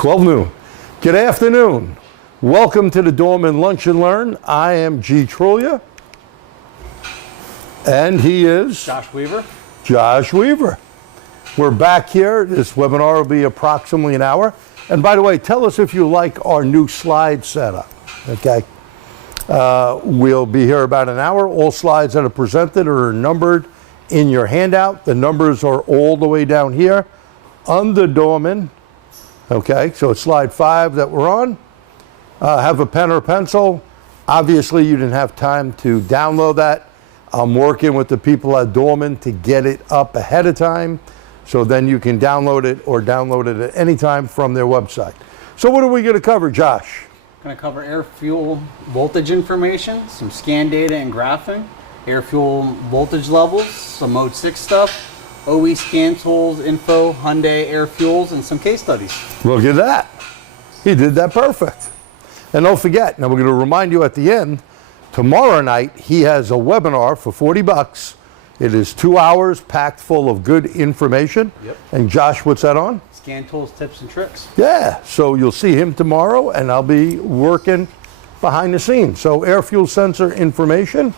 12 noon. Good afternoon. Welcome to the Dorman Lunch and Learn. I am G. Truglia. And he is? Josh Weaver. Josh Weaver. We're back here. This webinar will be approximately an hour. And by the way, tell us if you like our new slide setup. Okay. We'll be here about an hour. All slides that are presented are numbered in your handout. The numbers are all the way down here under Dorman. Okay, so it's slide 5 that we're on. Have a pen or pencil. Obviously, you didn't have time to download that. I'm working with the people at Dorman to get it up ahead of time, so then you can download it or download it at any time from their website. So what are we going to cover, Josh? Going to cover air fuel voltage information, some scan data and graphing, air fuel voltage levels, some mode 6 stuff, OE scan tools, info, Hyundai air fuels, and some case studies. Look at that. He did that perfect. And don't forget, now we're going to remind you at the end, tomorrow night he has a webinar for 40 bucks. It is 2 hours packed full of good information. Yep. And Josh, what's that on? Scan tools, tips, and tricks. Yeah, so you'll see him tomorrow, and I'll be working behind the scenes. So air fuel sensor information.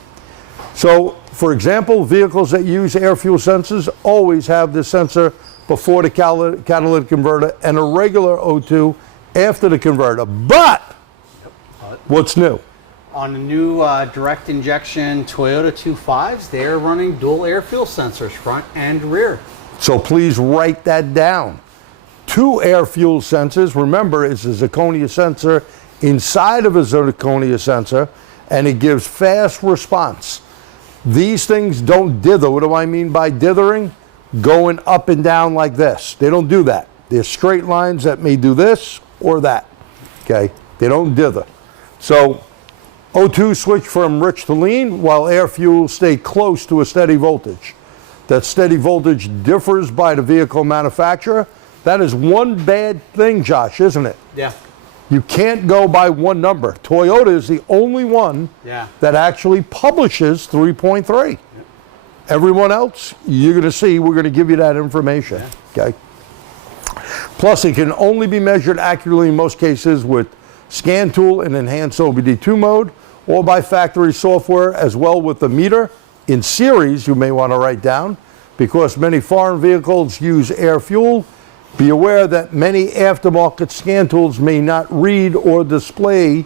So, for example, vehicles that use air fuel sensors always have the sensor before the catalytic converter and a regular O2 after the converter. But what's new? On the new direct injection Toyota 25s, they're running dual air fuel sensors, front and rear. So please write that down. 2 air fuel sensors. Remember, it's a zirconia sensor inside of a zirconia sensor, and it gives fast response. These things don't dither. What do I mean by dithering? Going up and down like this. They don't do that. They're straight lines that may do this or that. Okay? They don't dither. So O2 switch from rich to lean, while air fuel stay close to a steady voltage. That steady voltage differs by the vehicle manufacturer. That is one bad thing, Josh, isn't it? Yeah. You can't go by one number. Toyota is the only one that actually publishes 3.3. Yep. Everyone else, you're going to see, we're going to give you that information. Yeah. Okay. Plus, it can only be measured accurately in most cases with scan tool in enhanced OBD2 mode, or by factory software, as well with the meter in series you may want to write down. Because many foreign vehicles use air fuel, be aware that many aftermarket scan tools may not read or display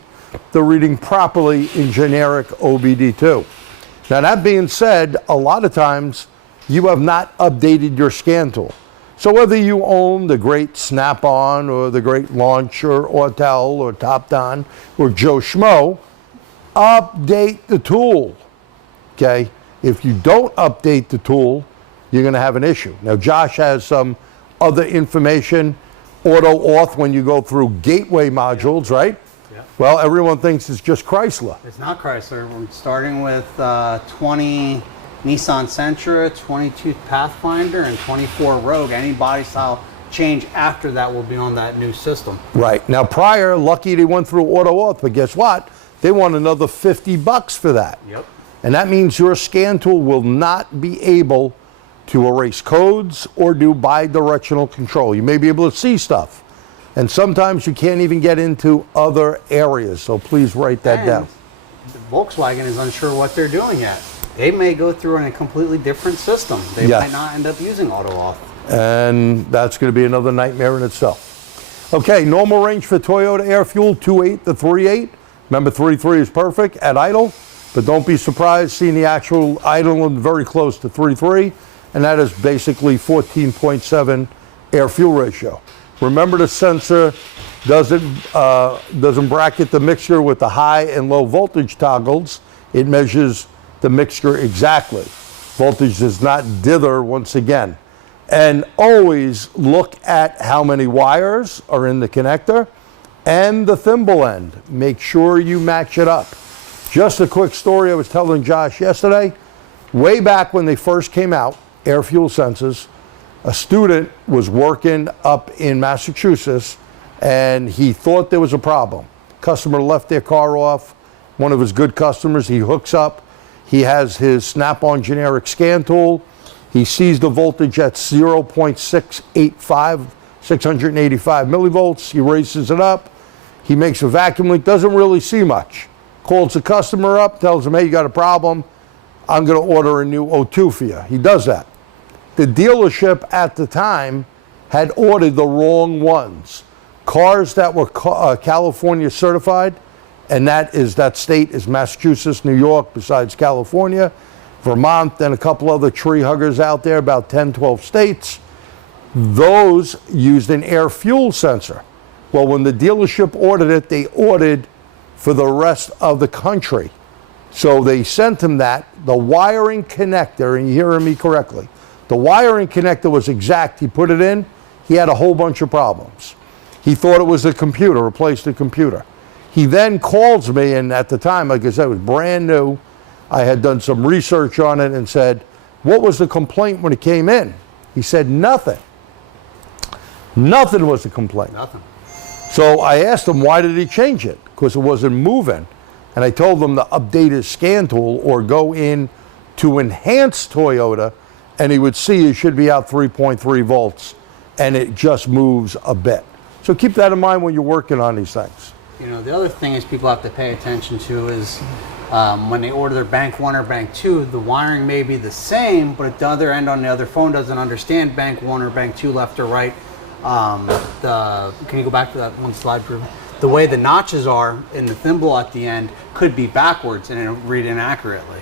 the reading properly in generic OBD2. Now, that being said, a lot of times you have not updated your scan tool. So whether you own the great Snap-on or the great Launch or Autel or Top-Don or Joe Schmo, update the tool. Okay? If you don't update the tool, you're going to have an issue. Now, Josh has some other information, auto auth when you go through gateway modules, right? Yeah. Well, everyone thinks it's just Chrysler. It's not Chrysler. We're starting with 20 Nissan Sentra, 22 Pathfinder, and 24 Rogue. Any body style change after that will be on that new system. Right. Now, prior, lucky they went through auto auth, but guess what? They want another 50 bucks for that. Yep. And that means your scan tool will not be able to erase codes or do bi-directional control. You may be able to see stuff, and sometimes you can't even get into other areas, so please write that down. Volkswagen is unsure what they're doing yet. They may go through in a completely different system. They might not end up using auto auth. And that's going to be another nightmare in itself. Okay, normal range for Toyota air fuel, 2.8 to 3.8. Remember, 3.3 is perfect at idle, but don't be surprised seeing the actual idle very close to 3.3. And that is basically 14.7 air fuel ratio. Remember, the sensor doesn't bracket the mixture with the high and low voltage toggles. It measures the mixture exactly. Voltage does not dither once again. And always look at how many wires are in the connector and the thimble end. Make sure you match it up. Just a quick story I was telling Josh yesterday. Way back when they first came out, air fuel sensors, a student was working up in Massachusetts and he thought there was a problem. Customer left their car off, one of his good customers, he hooks up, he has his Snap-on generic scan tool, he sees the voltage at 0.685 685 millivolts. He races it up. He makes a vacuum leak, doesn't really see much. Calls the customer up, tells him, hey, you got a problem. I'm going to order a new O2 for you. He does that. The dealership at the time had ordered the wrong ones. Cars that were California certified, and that state is Massachusetts, New York, besides California, Vermont, and a couple other tree huggers out there, about 10, 12 states. Those used an air fuel sensor. Well, when the dealership ordered it, they ordered for the rest of the country. So they sent him that. The wiring connector, and you're hearing me correctly, the wiring connector was exact. He put it in. He had a whole bunch of problems. He thought it was the computer, replaced the computer. He then calls me, and at the time, like I said, it was brand new. I had done some research on it and said, what was the complaint when it came in? He said, nothing. Nothing was the complaint. Nothing. So I asked him, why did he change it? Because it wasn't moving. And I told him to update his scan tool or go in to enhance Toyota, and he would see it should be out 3.3 volts, and it just moves a bit. So keep that in mind when you're working on these things. You know, the other thing is people have to pay attention to is when they order their bank 1 or bank 2, the wiring may be the same, but at the other end on the other phone doesn't understand bank 1 or bank 2, left or right. Can you go back to that one slide, Drew? The way the notches are in the thimble at the end could be backwards and it'll read inaccurately.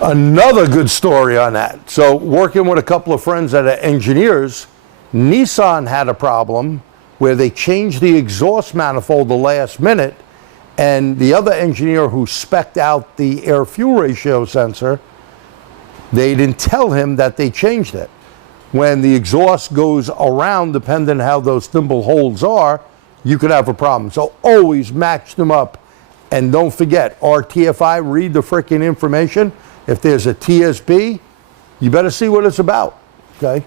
Another good story on that. So working with a couple of friends that are engineers, Nissan had a problem where they changed the exhaust manifold the last minute, and the other engineer who spec'd out the air-fuel ratio sensor, they didn't tell him that they changed it. When the exhaust goes around, depending on how those thimble holes are, you could have a problem. So always match them up. And don't forget, RTFI, read the frickin' information. If there's a TSB, you better see what it's about, okay?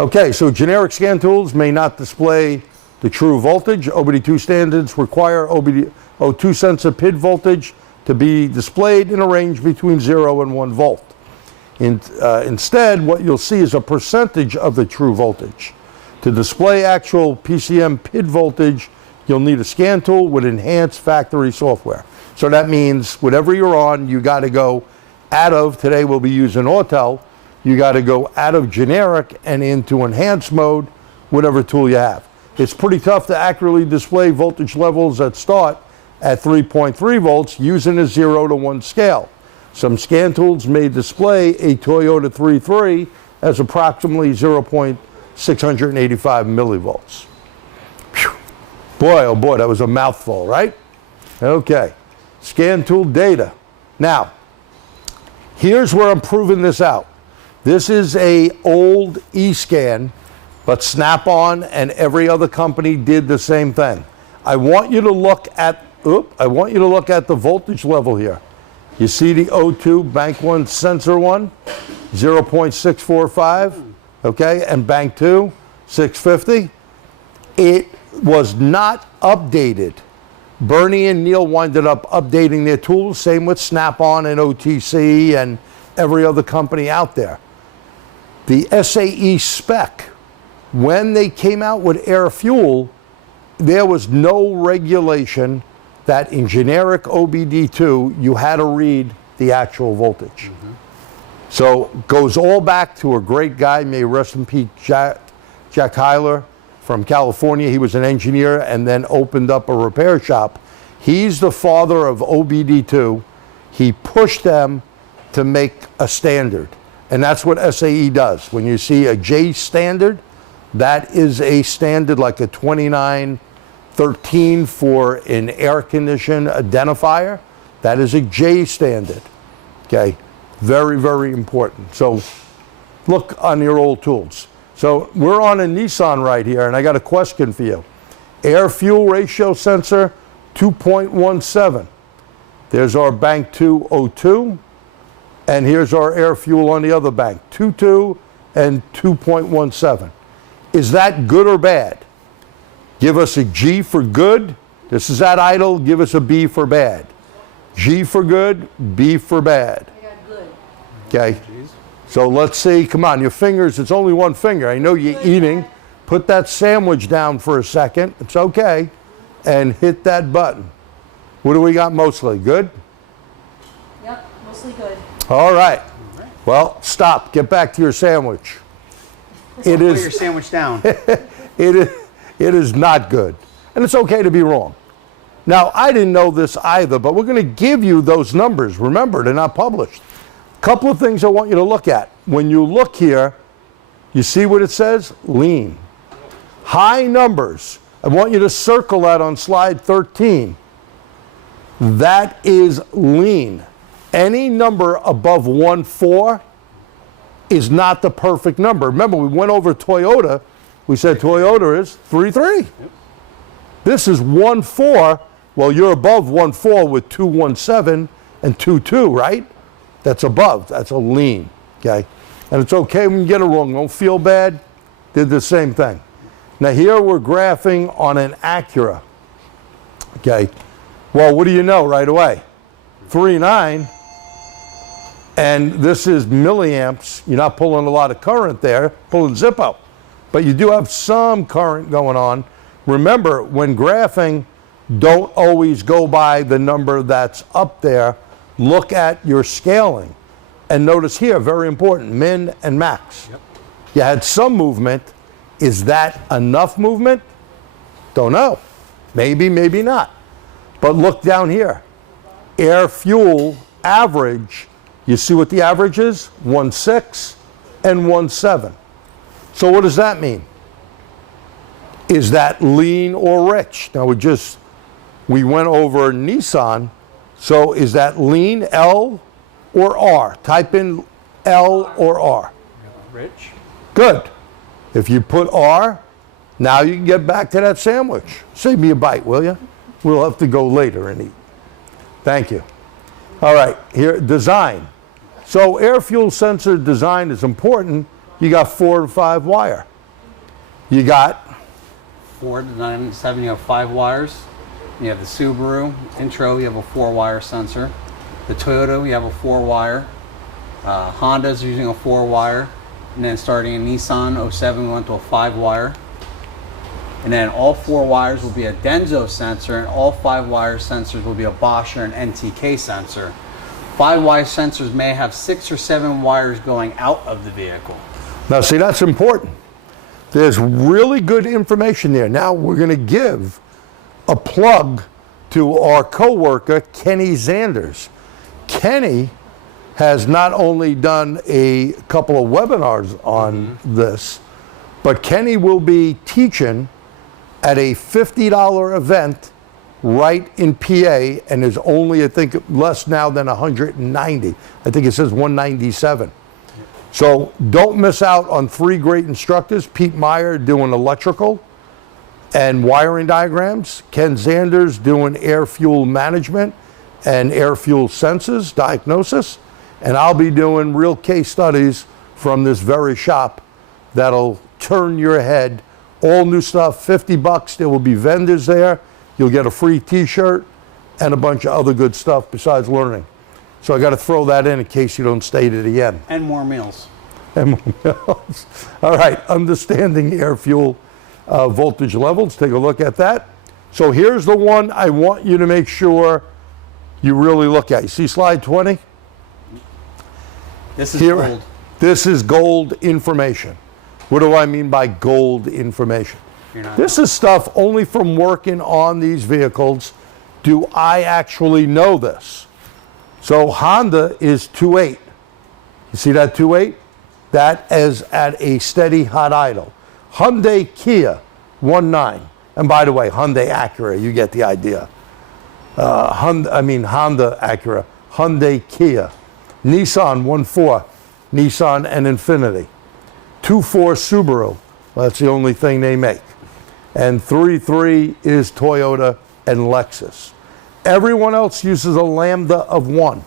Okay, so generic scan tools may not display the true voltage. OBD2 standards require O2 sensor PID voltage to be displayed in a range between 0 and 1 volt. Instead, what you'll see is a percentage of the true voltage. To display actual PCM PID voltage, you'll need a scan tool with enhanced factory software. So that means whatever you're on, you got to go out of, today we'll be using Autel, you got to go out of generic and into enhanced mode, whatever tool you have. It's pretty tough to accurately display voltage levels that start at 3.3 volts using a 0 to 1 scale. Some scan tools may display a Toyota 3.3 as approximately 0.685 millivolts. Whew. Boy, oh boy, that was a mouthful, right? Okay, scan tool data. Now, here's where I'm proving this out. This is a old eScan, but Snap-on and every other company did the same thing. I want you to look at the voltage level here. You see the O2 bank 1 sensor 1, 0.645, okay, and bank 2, 650. It was not updated. Bernie and Neil winded up updating their tools, same with Snap-on and OTC and every other company out there. The SAE spec, when they came out with air fuel, there was no regulation that in generic OBD2, you had to read the actual voltage. Mm-hmm. So goes all back to a great guy, may rest in peace, Jack Hyler from California. He was an engineer and then opened up a repair shop. He's the father of OBD2. He pushed them to make a standard. And that's what SAE does. When you see a J standard, that is a standard like a 2913 for an air condition identifier. That is a J standard. Okay, very, very important. So look on your old tools. So we're on a Nissan right here, and I got a question for you. Air fuel ratio sensor 2.17. There's our bank 2 O2, and here's our air fuel on the other bank, 2.2 and 2.17. Is that good or bad? Give us a G for good. This is at idle. Give us a B for bad. G for good, B for bad. I got good. Okay. So let's see. Come on, your fingers. It's only one finger. I know you're eating, put that sandwich down for a second. It's okay. And hit that button. What do we got mostly? Good? Yep, mostly good. All right. Well, stop. Get back to your sandwich. It Put is. your sandwich down. It is not good. And it's okay to be wrong. Now, I didn't know this either, but we're going to give you those numbers. Remember, they're not published. Couple of things I want you to look at. When you look here, you see what it says? Lean. High numbers. I want you to circle that on slide 13. That is lean. Any number above 1.4 is not the perfect number. Remember, we went over Toyota. We said Toyota is 3.3. Yep. This is 1.4. Well, you're above 1.4 with 2.17 and 2.2, right? That's above. That's a lean, okay? And it's okay when you get it wrong. Don't feel bad. Did the same thing. Now here we're graphing on an Acura, okay? Well, what do you know right away? 3.9, and this is milliamps. You're not pulling a lot of current there, pulling Zippo, but you do have some current going on. Remember, when graphing, don't always go by the number that's up there. Look at your scaling. And notice here, very important, min and max. Yep. You had some movement. Is that enough movement? Don't know. Maybe, maybe not. But look down here. Air fuel average, you see what the average is? 1.6 and 1.7. So what does that mean? Is that lean or rich? Now we went over Nissan. So is that lean, L or R? Type in L or R. Rich. Good. If you put R, now you can get back to that sandwich. Save me a bite, will you? We'll have to go later and eat. Thank you. All right, here, design. So air fuel sensor design is important. You got 4 and 5 wire. You got 4 to 9 to 7, you have 5 wires. You have the Subaru Intro, you have a 4-wire sensor. The Toyota, you have a 4-wire. Honda's using a 4-wire. And then starting in Nissan 07, we went to a 5-wire. And then all 4 wires will be a Denso sensor, and all 5 wire sensors will be a Bosch or an NTK sensor. 5-wire sensors may have 6 or 7 wires going out of the vehicle. Now see, that's important. There's really good information there. Now we're going to give a plug to our coworker, Kenny Zanders. Kenny has not only done a couple of webinars on this, but Kenny will be teaching at a $50 event right in PA, and is only, I think, less now than 190. I think it says 197. So don't miss out on 3 great instructors. Pete Meyer doing electrical and wiring diagrams. Ken Zanders doing air fuel management and air fuel sensors, diagnosis. And I'll be doing real case studies from this very shop that'll turn your head. All new stuff, $50. There will be vendors there. You'll get a free t-shirt and a bunch of other good stuff besides learning. So I got to throw that in case you don't stay to the end. And more meals. And more meals. All right, understanding air fuel voltage levels. Take a look at that. So here's the one I want you to make sure you really look at. You see slide 20? This is gold. This is gold information. What do I mean by gold information? This is stuff only from working on these vehicles do I actually know this. So Honda is 2.8. You see that 2.8? That is at a steady hot idle. Hyundai Kia 1.9. And by the way, Hyundai Acura, you get the idea. Honda Acura, Hyundai Kia. Nissan 1.4, Nissan and Infiniti. 2.4 Subaru, well, that's the only thing they make. And 3.3 is Toyota and Lexus. Everyone else uses a lambda of 1.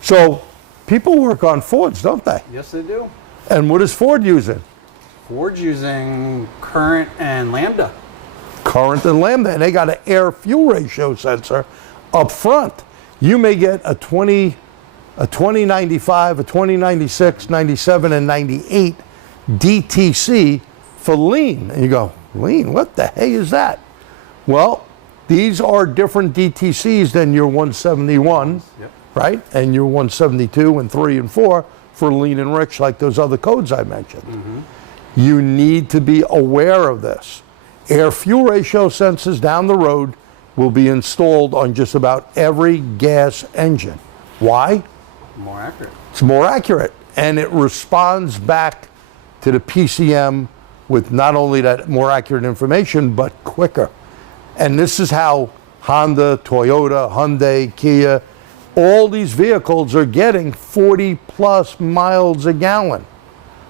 So people work on Fords, don't they? Yes, they do. And what is Ford using? Ford's using current and lambda. Current and lambda, and they got an air fuel ratio sensor up front. You may get a 2095, a 2096, 97, and 98 DTC for lean. And you go, lean, what the hey is that? Well, these are different DTCs than your 171, right? And your 172 and 3 and 4 for lean and rich, like those other codes I mentioned. You need to be aware of this. Air fuel ratio sensors down the road will be installed on just about every gas engine. Why? More accurate. It's more accurate, and it responds back to the PCM with not only that more accurate information, but quicker. And this is how Honda, Toyota, Hyundai, Kia, all these vehicles are getting 40 plus miles a gallon.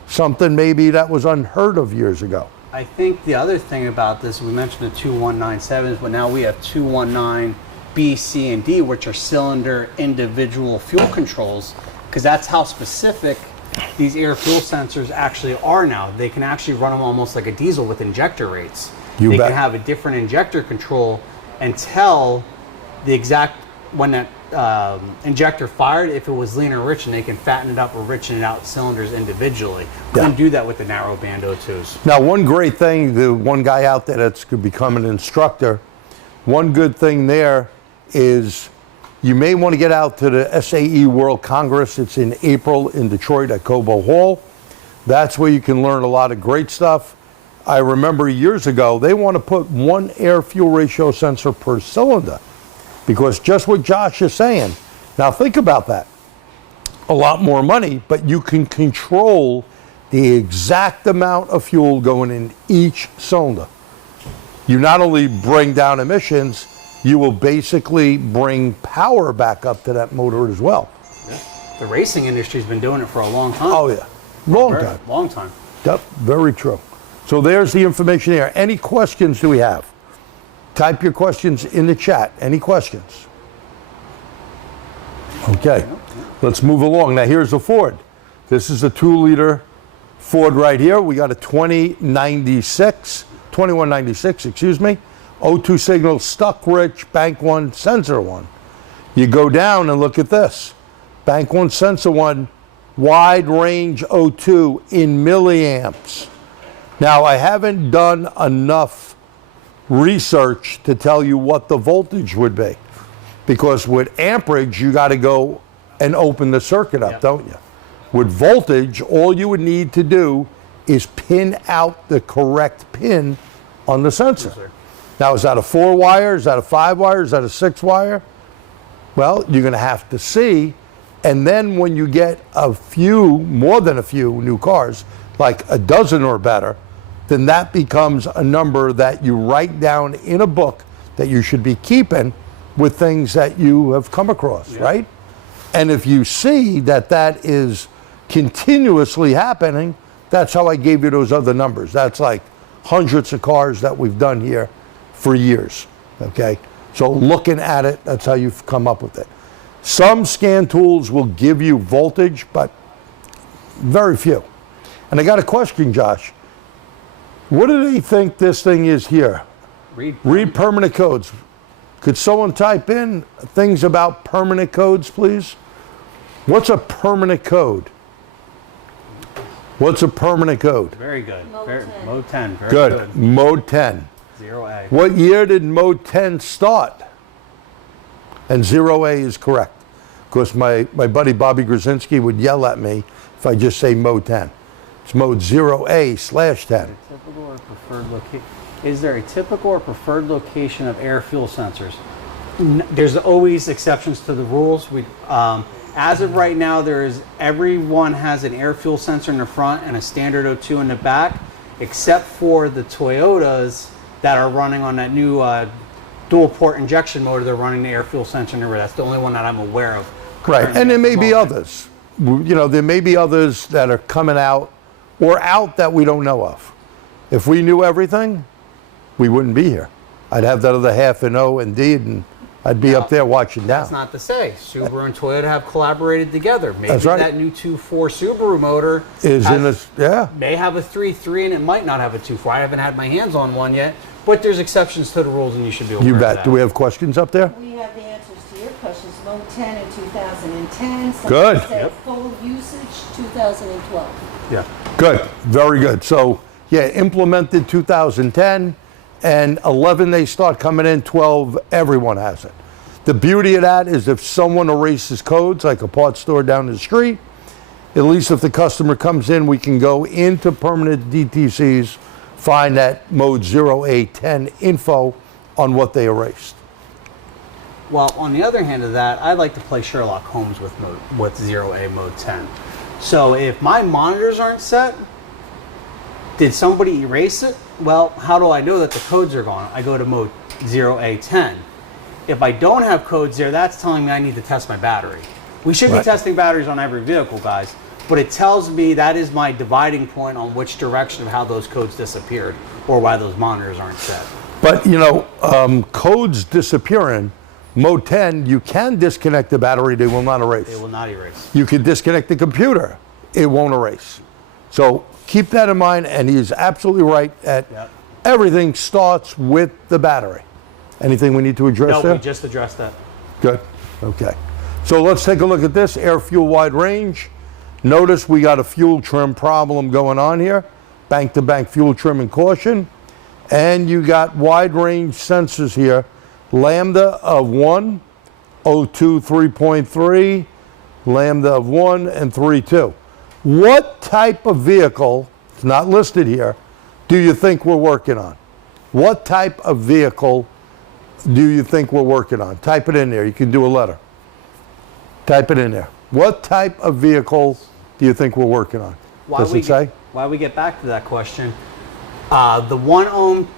Something maybe that was unheard of years ago. I think the other thing about this, we mentioned the 2197s, but now we have 219 B, C, and D, which are cylinder individual fuel controls, because that's how specific these air fuel sensors actually are now. They can actually run them almost like a diesel with injector rates. You they bet. can have a different injector control and tell the exact when that injector fired if it was lean or rich, and they can fatten it up or richen it out cylinders individually. We can do that with the narrow band O2s. Now, one great thing, the one guy out there that's could become an instructor, one good thing there is you may want to get out to the SAE World Congress. It's in April in Detroit at Cobo Hall. That's where you can learn a lot of great stuff. I remember years ago, they want to put one air fuel ratio sensor per cylinder, because just what Josh is saying. Now think about that. A lot more money, but you can control the exact amount of fuel going in each cylinder. You not only bring down emissions, you will basically bring power back up to that motor as well. Yeah. The racing industry's been doing it for a long time. Oh yeah, Long time. Yep, very true. So there's the information there. Any questions do we have? Type your questions in the chat. Any questions? Okay, let's move along. Now here's the Ford. This is a 2-liter Ford right here. We got a 2196, excuse me. O2 signal, stuck rich, bank 1, sensor 1. You go down and look at this. Bank 1, sensor 1, wide range O2 in milliamps. Now I haven't done enough research to tell you what the voltage would be, because with amperage you got to go and open the circuit up, don't you? With voltage, all you would need to do is pin out the correct pin on the sensor. Yes, now, is that a 4-wire? Is that a 5-wire? Is that a 6-wire? Well, you're going to have to see. And then when you get a few, more than a few new cars, like a dozen or better, then that becomes a number that you write down in a book that you should be keeping with things that you have come across, right? And if you see that that is continuously happening, that's how I gave you those other numbers. That's like hundreds of cars that we've done here for years, okay? So looking at it, that's how you've come up with it. Some scan tools will give you voltage, but very few. And I got a question, Josh. What do they think this thing is here? Read permanent codes. Could someone type in things about permanent codes, please? What's a permanent code? What's a permanent code? Very good. Mode 10. Mode 10. Very Good. Mode 10. 0A. What year did Mode 10 start? And 0A is correct. Of course, my buddy Bobby Grzinski would yell at me if I just say Mode 10. It's Mode 0A/10. Typical or preferred location? Is there a typical or preferred location of air fuel sensors? There's always exceptions to the rules. As of right now, everyone has an air fuel sensor in the front and a standard O2 in the back, except for the Toyotas that are running on that new dual port injection motor. They're running the air fuel sensor in the rear. That's the only one that I'm aware of. Right, and there may be others. You know, there may be others that are coming out or out that we don't know of. If we knew everything, we wouldn't be here. I'd have that other half in O and D, and I'd be up there watching down. That's not to say Subaru and Toyota have collaborated together. Maybe That's right. that new 2.4 Subaru motor may have a 3.3 and it might not have a 2.4. I haven't had my hands on one yet, but there's exceptions to the rules and you should be aware You of bet. that. Do we have questions up there? We have the answers to your questions. Mode 10 in 2010. Some Good. said full usage 2012. Yeah. Good, very good. So Yeah, implemented 2010, and 11 they start coming in, 12 everyone has it. The beauty of that is if someone erases codes, like a parts store down the street, at least if the customer comes in, we can go into permanent DTCs, find that mode 0A10 info on what they erased. Well, on the other hand of that, I like to play Sherlock Holmes with 0A mode 10. So if my monitors aren't set, did somebody erase it? Well, how do I know that the codes are gone? I go to mode 0A10. If I don't have codes there, that's telling me I need to test my battery. We should be testing batteries on every vehicle, guys, but it tells me that is my dividing point on which direction of how those codes disappeared or why those monitors aren't set. But, you know, codes disappearing, mode 10, you can disconnect the battery, they will not erase. They will not erase. You can disconnect the computer, it won't erase. So keep that in mind, and he's absolutely right that everything starts with the battery. Anything we need to address there? No, we just addressed that. Good, okay. So let's take a look at this, air fuel wide range. Notice we got a fuel trim problem going on here, bank-to-bank fuel trim and caution. And you got wide range sensors here, lambda of 1, O2 3.3, lambda of 1, and 3.2. What type of vehicle, it's not listed here, do you think we're working on? What type of vehicle do you think we're working on? Type it in there. You can do a letter. Type it in there. What type of vehicle do you think we're working on? Does it say? Why we get back to that question, the 1 ohm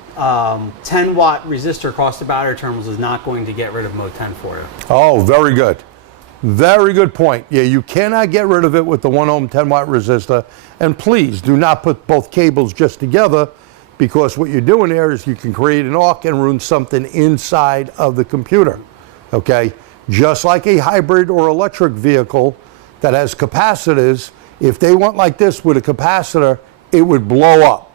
10 watt resistor across the battery terminals is not going to get rid of mode 10 for you. Oh, very good. Very good point. Yeah, you cannot get rid of it with the 1 ohm 10 watt resistor. And please do not put both cables just together, because what you're doing there is you can create an arc and ruin something inside of the computer. Okay? Just like a hybrid or electric vehicle that has capacitors, if they went like this with a capacitor, it would blow up.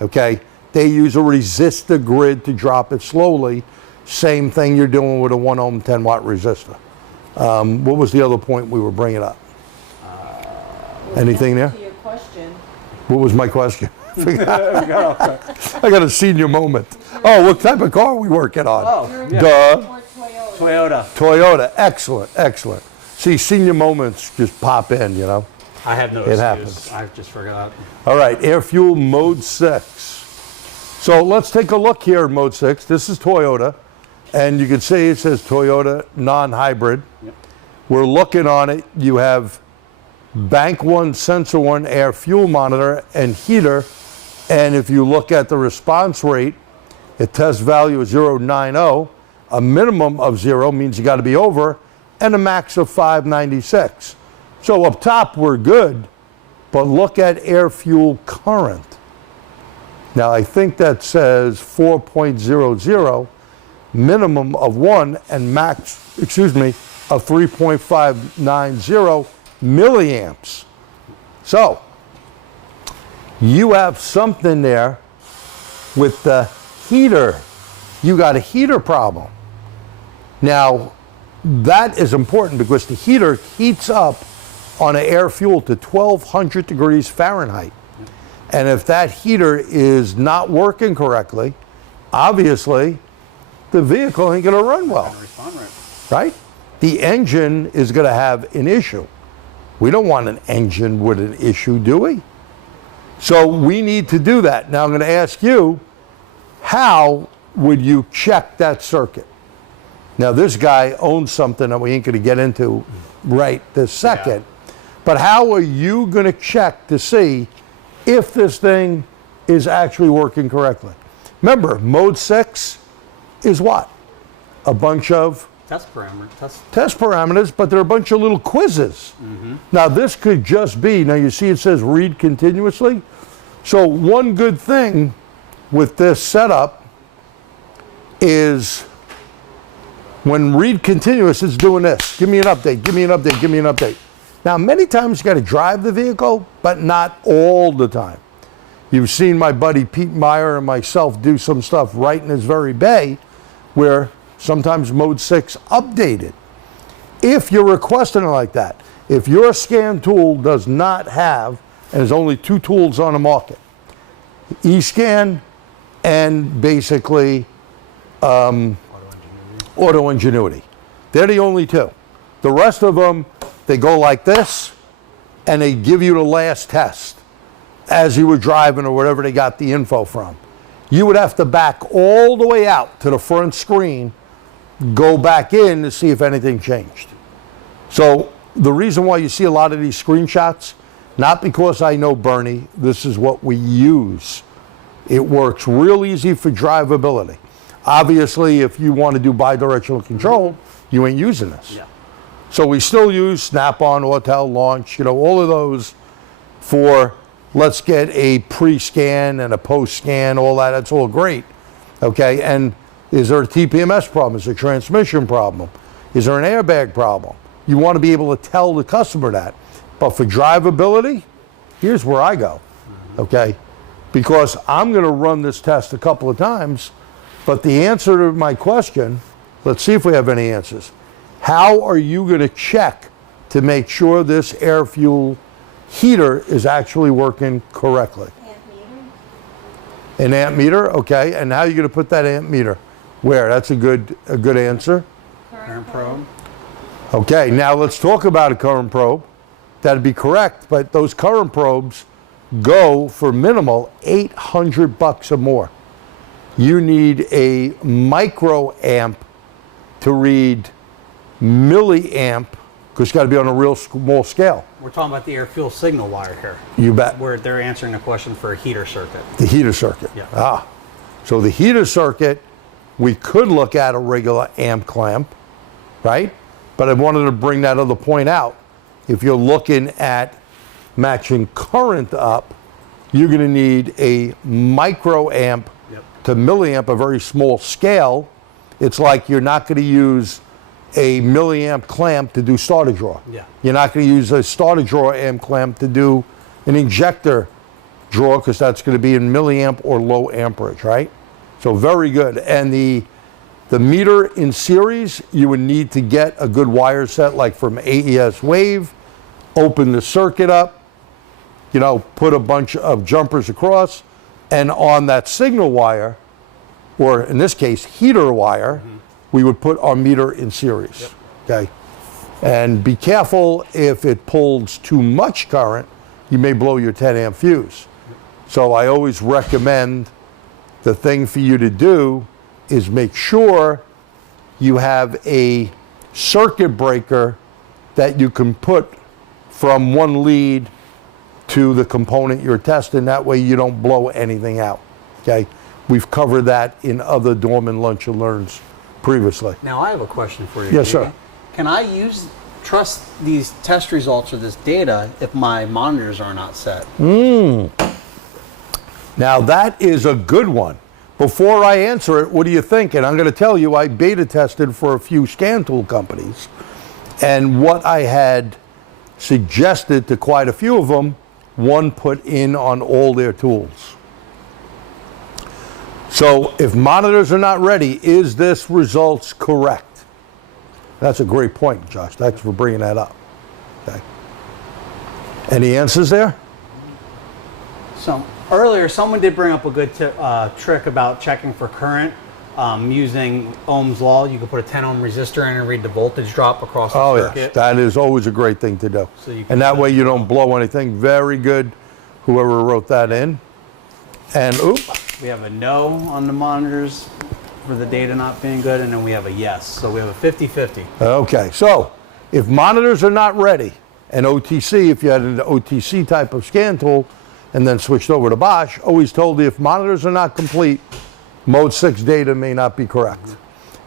Okay? They use a resistor grid to drop it slowly. Same thing you're doing with a 1 ohm 10 watt resistor. What was the other point we were bringing up? Anything there? To your question. What was my question? I got a senior moment. Oh, what type of car are we working on? Oh, yeah. Duh. Or Toyota. Toyota. Toyota. Excellent, excellent. See, senior moments just pop in, you know. I have no It excuse. happens. I just forgot. All right, air fuel mode 6. So let's take a look here at mode 6. This is Toyota, and you can see it says Toyota non-hybrid. Yep. We're looking on it. You have bank 1, sensor 1, air fuel monitor, and heater. And if you look at the response rate, a test value is 0.90. A minimum of 0 means you got to be over, and a max of 596. So up top, we're good, but look at air fuel current. Now, I think that says 4.00, minimum of 1, and max, of 3.590 milliamps. So, you have something there with the heater. You got a heater problem. Now, that is important because the heater heats up on an air fuel to 1200 degrees Fahrenheit. And if that heater is not working correctly, obviously the vehicle ain't gonna run well, right? The engine is gonna have an issue. We don't want an engine with an issue, do we? So we need to do that. Now I'm gonna ask you, how would you check that circuit? Now this guy owns something that we ain't gonna get into right this second, but how are you gonna check to see if this thing is actually working correctly? Remember, mode 6 is what? A bunch of Test parameters. test parameters, but they're a bunch of little quizzes. Now this could just be, now you see it says read continuously. So one good thing with this setup is when read continuous, it's doing this. Give me an update, give me an update, give me an update. Now many times you got to drive the vehicle, but not all the time. You've seen my buddy Pete Meyer and myself do some stuff right in this very bay where sometimes mode 6 updated. If you're requesting it like that, if your scan tool does not have, and there's only 2 tools on the market, E-Scan and basically Auto Ingenuity. They're the only two. The rest of them, they go like this, and they give you the last test as you were driving or wherever they got the info from. You would have to back all the way out to the front screen, go back in to see if anything changed. So the reason why you see a lot of these screenshots, not because I know Bernie, this is what we use. It works real easy for drivability. Obviously, if you want to do bidirectional control, you ain't using this. Yeah. So we still use Snap-on, Autel, Launch, all of those for let's get a pre-scan and a post-scan, all that, that's all great, okay? And is there a TPMS problem? Is there a transmission problem? Is there an airbag problem? You want to be able to tell the customer that. But for drivability, here's where I go, okay? Because I'm going to run this test a couple of times, but the answer to my question, let's see if we have any answers. How are you going to check to make sure this air fuel heater is actually working correctly? Amp meter. An amp meter, okay. And how are you going to put that amp meter? Where? That's a good answer. Current probe. Okay, now let's talk about a current probe. That'd be correct, but those current probes go for minimal $800 or more. You need a microamp to read milliamp, because it's got to be on a real small scale. We're talking about the air fuel signal wire here, You bet. where they're answering a question for a heater circuit. The heater circuit. Yeah. So the heater circuit, we could look at a regular amp clamp, right? But I wanted to bring that other point out. If you're looking at matching current up, you're going to need a microamp to milliamp, a very small scale. It's like you're not going to use a milliamp clamp to do starter draw. Yeah. You're not going to use a starter draw amp clamp to do an injector draw, because that's going to be in milliamp or low amperage, right? So very good. And the meter in series, you would need to get a good wire set like from AES Wave, open the circuit up, put a bunch of jumpers across, and on that signal wire, or in this case, heater wire, we would put our meter in series, okay? And be careful, if it pulls too much current, you may blow your 10 amp fuse. So I always recommend the thing for you to do is make sure you have a circuit breaker that you can put from one lead to the component you're testing. That way you don't blow anything out, okay? We've covered that in other Dorman Lunch and Learns previously. Now I have a question for you. Yes, David. sir. Can I trust these test results or this data if my monitors are not set? Now that is a good one. Before I answer it, what do you think? And I'm going to tell you, I beta tested for a few scan tool companies, and what I had suggested to quite a few of them, one put in on all their tools. So if monitors are not ready, is this results correct? That's a great point, Josh. Thanks for bringing that up. Okay. Any answers there? So earlier, someone did bring up a good trick about checking for current using Ohm's law. You can put a 10 ohm resistor in and read the voltage drop across the circuit. Yes, that is always a great thing to do. So you can and that way you don't blow anything. Very good, whoever wrote that in. And we have a no on the monitors for the data not being good, and then we have a yes. So we have a 50-50. Okay, so if monitors are not ready, and OTC, if you had an OTC type of scan tool, and then switched over to Bosch, always told you if monitors are not complete, mode 6 data may not be correct.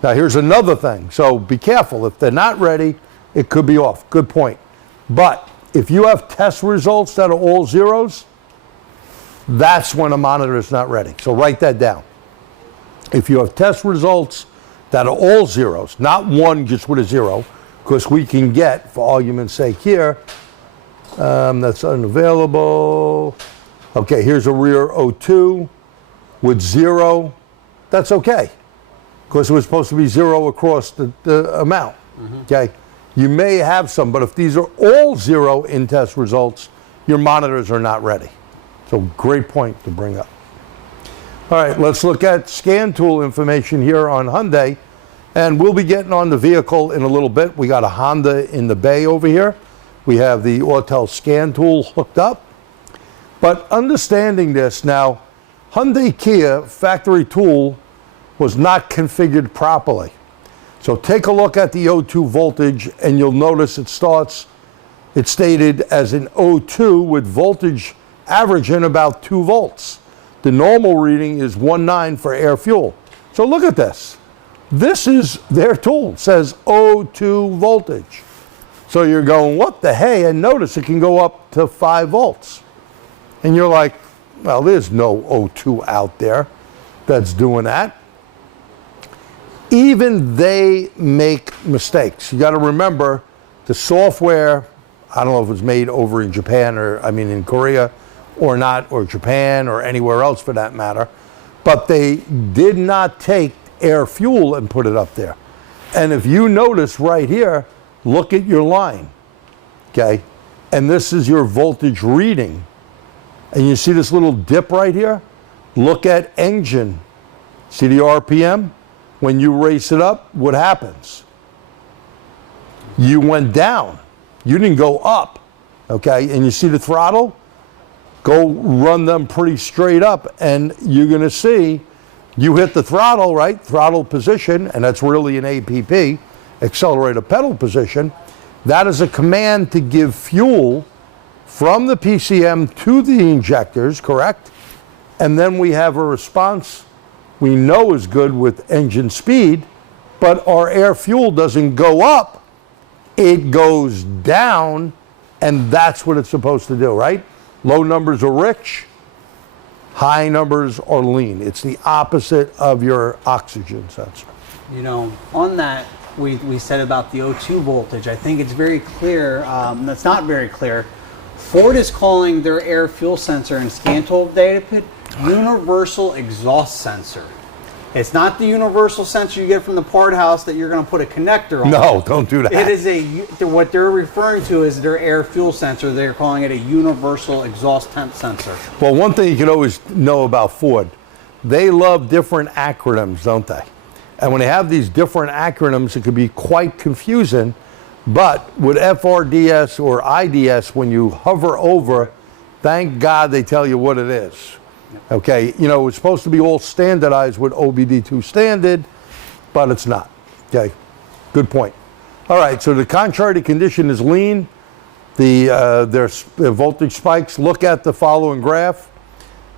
Now here's another thing, so be careful. If they're not ready, it could be off. Good point. But if you have test results that are all zeros, that's when a monitor is not ready. So write that down. If you have test results that are all zeros, not one just with a zero, because we can get, for argument's sake here, that's unavailable. Okay, here's a rear O2 with 0. That's okay, because it was supposed to be 0 across the amount. Okay, you may have some, but if these are all 0 in test results, your monitors are not ready. So great point to bring up. All right, let's look at scan tool information here on Hyundai. And we'll be getting on the vehicle in a little bit. We got a Honda in the bay over here. We have the Autel scan tool hooked up. But understanding this now, Hyundai Kia factory tool was not configured properly. So take a look at the O2 voltage and you'll notice it's stated as an O2 with voltage averaging about 2 volts. The normal reading is 1.9 for air fuel. So look at this. This is their tool. It says O2 voltage. So you're going, what the hey? And notice it can go up to 5 volts. And you're like, well, there's no O2 out there that's doing that. Even they make mistakes. You got to remember the software, I don't know if it was made over in Japan in Korea or not, or Japan or anywhere else for that matter, but they did not take air fuel and put it up there. And if you notice right here, look at your line, okay? And this is your voltage reading. And you see this little dip right here? Look at engine. See the RPM? When you race it up, what happens? You went down. You didn't go up, okay? And you see the throttle? Go run them pretty straight up, and you're gonna see you hit the throttle, right? Throttle position, and that's really an APP, accelerator pedal position. That is a command to give fuel from the PCM to the injectors, correct? And then we have a response we know is good with engine speed, but our air fuel doesn't go up, it goes down, and that's what it's supposed to do, right? Low numbers are rich, high numbers are lean. It's the opposite of your oxygen sensor. You know, on that, we said about the O2 voltage, I think it's very clear, that's not very clear. Ford is calling their air fuel sensor and scan tool data pit universal exhaust sensor. It's not the universal sensor you get from the part house that you're going to put a connector on. No, don't do that. It is what they're referring to is their air fuel sensor. They're calling it a universal exhaust temp sensor. Well, one thing you can always know about Ford, they love different acronyms, don't they? And when they have these different acronyms, it can be quite confusing. But with FRDS or IDS, when you hover over, thank God they tell you what it is. Okay, you know, it's supposed to be all standardized with OBD2 standard, but it's not. Okay, good point. All right, so the contrary condition is lean. Their voltage spikes. Look at the following graph.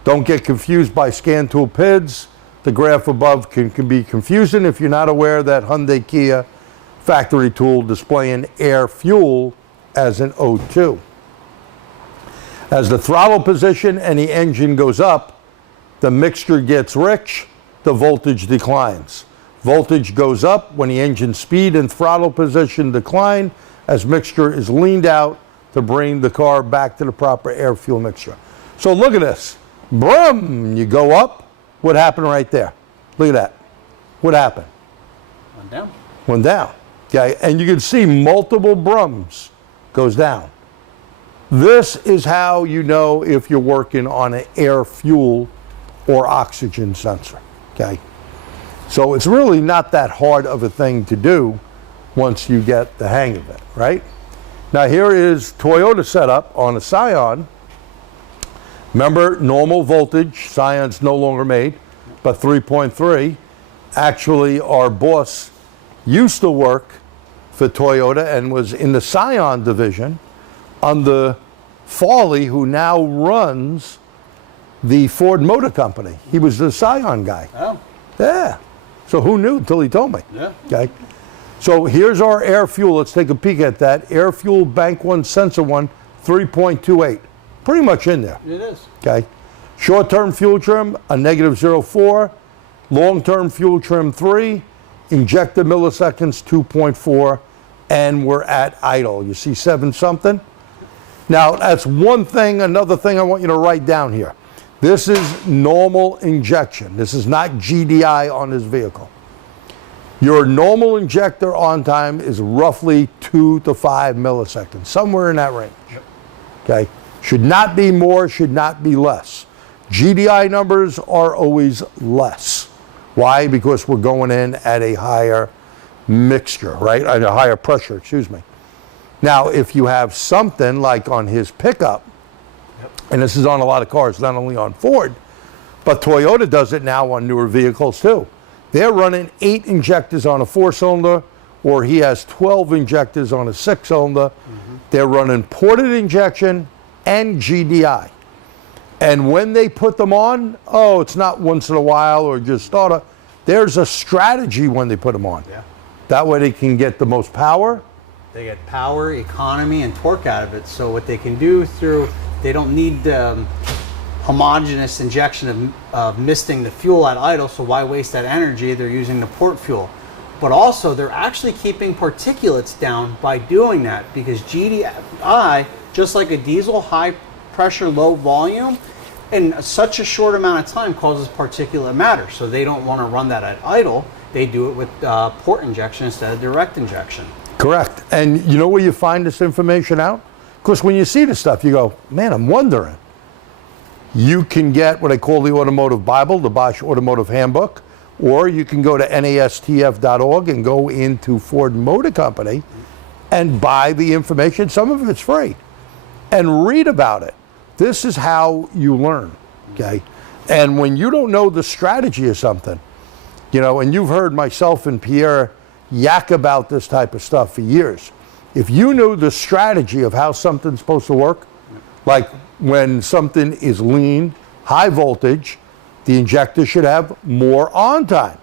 Don't get confused by scan tool PIDs. The graph above can be confusing if you're not aware that Hyundai Kia factory tool displaying air fuel as an O2. As the throttle position and the engine goes up, the mixture gets rich, the voltage declines. Voltage goes up when the engine speed and throttle position decline as mixture is leaned out to bring the car back to the proper air fuel mixture. So look at this. Brum, you go up. What happened right there? Look at that. What happened? Went down. Went down. Okay, and you can see multiple brums goes down. This is how you know if you're working on an air fuel or oxygen sensor, okay? So it's really not that hard of a thing to do once you get the hang of it, right? Now here is Toyota setup on a Scion. Remember, normal voltage, Scion's no longer made, but 3.3. Actually, our boss used to work for Toyota and was in the Scion division under Farley, who now runs the Ford Motor Company. He was the Scion guy. Oh. Yeah. So who knew until he told me? Yeah. Okay. So here's our air fuel. Let's take a peek at that. Air fuel bank 1, sensor 1, 3.28. Pretty much in there. It is. Okay. Short-term fuel trim, a -0.4. Long-term fuel trim 3. Injector milliseconds 2.4. And we're at idle. You see 7 something? Now, that's one thing. Another thing I want you to write down here. This is normal injection. This is not GDI on this vehicle. Your normal injector on time is roughly 2 to 5 milliseconds, somewhere in that range. Okay? Should not be more, should not be less. GDI numbers are always less. Why? Because we're going in at a higher mixture, right? At a higher pressure, excuse me. Now, if you have something like on his pickup, and this is on a lot of cars, not only on Ford, but Toyota does it now on newer vehicles too. They're running 8 injectors on a 4-cylinder, or he has 12 injectors on a 6-cylinder. They're running ported injection and GDI. And when they put them on, oh, it's not once in a while or just starter. There's a strategy when they put them on. Yeah. That way they can get the most power. They get power, economy, and torque out of it. So what they can do through, they don't need homogeneous injection of misting the fuel at idle, so why waste that energy? They're using the port fuel. But also, they're actually keeping particulates down by doing that, because GDI, just like a diesel, high pressure, low volume, in such a short amount of time causes particulate matter. So they don't want to run that at idle. They do it with port injection instead of direct injection. Correct. And you know where you find this information out? Because when you see this stuff, you go, man, I'm wondering. You can get what I call the Automotive Bible, the Bosch Automotive Handbook, or you can go to nastf.org and go into Ford Motor Company and buy the information. Some of it's free. And read about it. This is how you learn, okay? And when you don't know the strategy of something, you know, and you've heard myself and Pierre yak about this type of stuff for years. If you knew the strategy of how something's supposed to work, like when something is lean, high voltage, the injector should have more on time.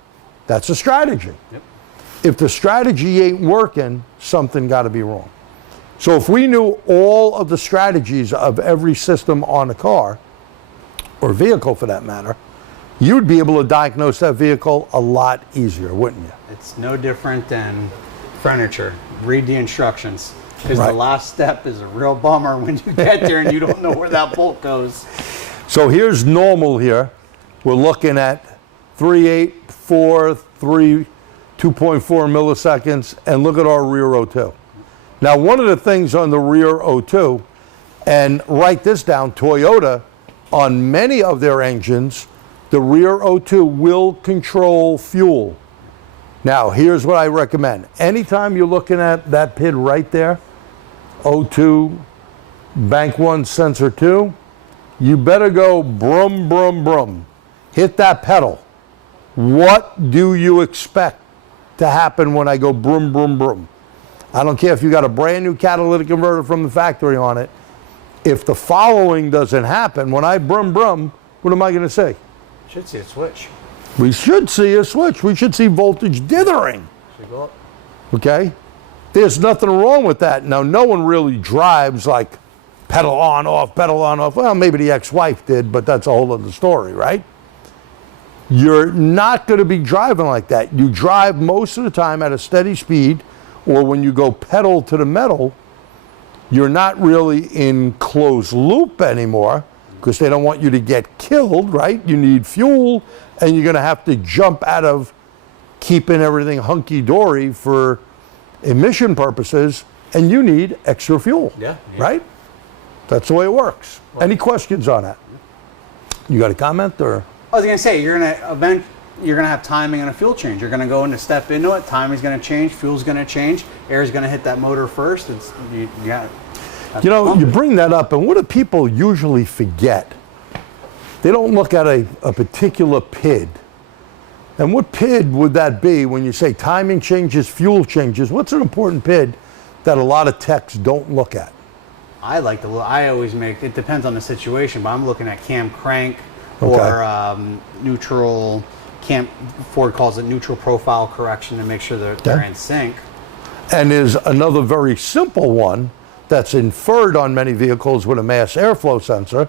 That's a strategy. Yep. If the strategy ain't working, something got to be wrong. So if we knew all of the strategies of every system on a car, or vehicle for that matter, you'd be able to diagnose that vehicle a lot easier, wouldn't you? It's no different than furniture. Read the instructions, because Right. the last step is a real bummer when you get there and you don't know where that bolt goes. So here's normal here. We're looking at 3.8, 4, 3, 2.4 milliseconds, and look at our rear O2. Now, one of the things on the rear O2, and write this down, Toyota, on many of their engines, the rear O2 will control fuel. Now, here's what I recommend. Anytime you're looking at that PID right there, O2, bank 1, sensor 2, you better go brum, brum, brum. Hit that pedal. What do you expect to happen when I go brum, brum, brum? I don't care if you got a brand new catalytic converter from the factory on it. If the following doesn't happen, when I brum, brum, what am I going to say? Should see a switch. We should see a switch. We should see voltage dithering. Should go up. Okay? There's nothing wrong with that. Now, no one really drives like pedal on, off, pedal on, off. Well, maybe the ex-wife did, but that's a whole other story, right? You're not going to be driving like that. You drive most of the time at a steady speed, or when you go pedal to the metal, you're not really in closed loop anymore, because they don't want you to get killed, right? You need fuel, and you're going to have to jump out of keeping everything hunky-dory for emission purposes, and you need extra fuel, right? That's the way it works. Any questions on that? You got a comment, or? I was gonna say, you're gonna have timing and a fuel change. You're gonna go in to step into it. Timing's gonna change. Fuel's gonna change. Air's gonna hit that motor first. You got it. You know, you bring that up, and what do people usually forget? They don't look at a particular PID. And what PID would that be when you say timing changes, fuel changes? What's an important PID that a lot of techs don't look at? I always make, it depends on the situation, but I'm looking at cam crank Okay. or neutral cam, Ford calls it neutral profile correction, to make sure that they're in sync. And there's another very simple one that's inferred on many vehicles with a mass airflow sensor,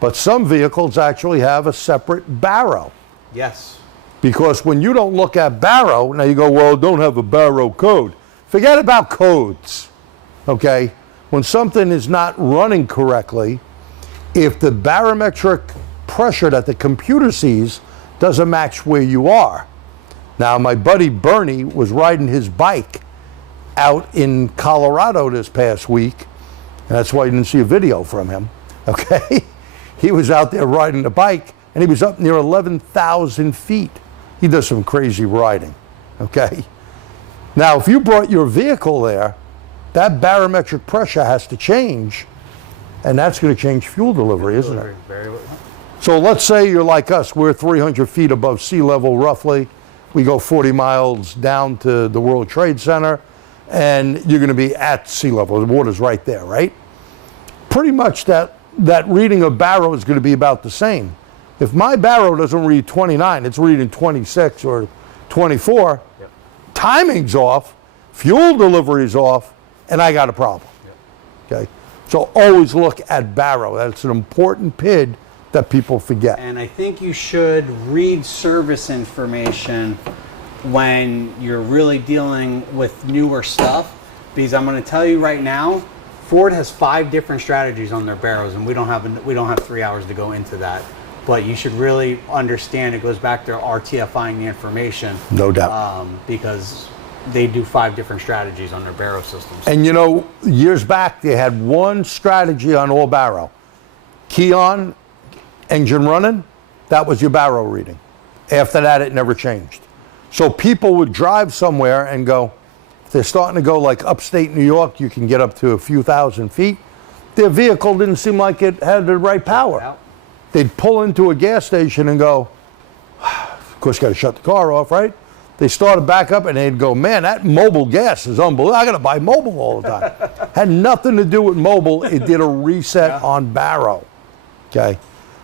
but some vehicles actually have a separate barrow. Yes. Because when you don't look at barrow, now you go, well, don't have a barrow code. Forget about codes, okay? When something is not running correctly, if the barometric pressure that the computer sees doesn't match where you are. Now, my buddy Bernie was riding his bike out in Colorado this past week, and that's why you didn't see a video from him, okay? he was out there riding a bike, and he was up near 11,000 feet. He does some crazy riding, okay? Now, if you brought your vehicle there, that barometric pressure has to change, and that's going to change fuel delivery, isn't it? Very well. So let's say you're like us, we're 300 feet above sea level roughly. We go 40 miles down to the World Trade Center, and you're going to be at sea level. The water's right there, right? Pretty much that reading of baro is going to be about the same. If my baro doesn't read 29, it's reading 26 or 24, yep. Timing's off, fuel delivery's off, and I got a problem. Yep. Okay? So always look at baro. That's an important PID that people forget. And I think you should read service information when you're really dealing with newer stuff, because I'm going to tell you right now, Ford has 5 different strategies on their barrows, and we don't have 3 hours to go into that. But you should really understand it goes back to RTFIing the information. No doubt. Because they do 5 different strategies on their barrow systems. And you know, years back they had one strategy on all barrow. Key on, engine running, that was your barrow reading. After that, it never changed. So people would drive somewhere and go, if they're starting to go like upstate New York, you can get up to a few thousand feet. Their vehicle didn't seem like it had the right power. They'd pull into a gas station and go, of course you got to shut the car off, right? They started back up and they'd go, man, that mobile gas is unbelievable. I got to buy mobile all the time. Had nothing to do with mobile. It did a reset on barrow. Okay.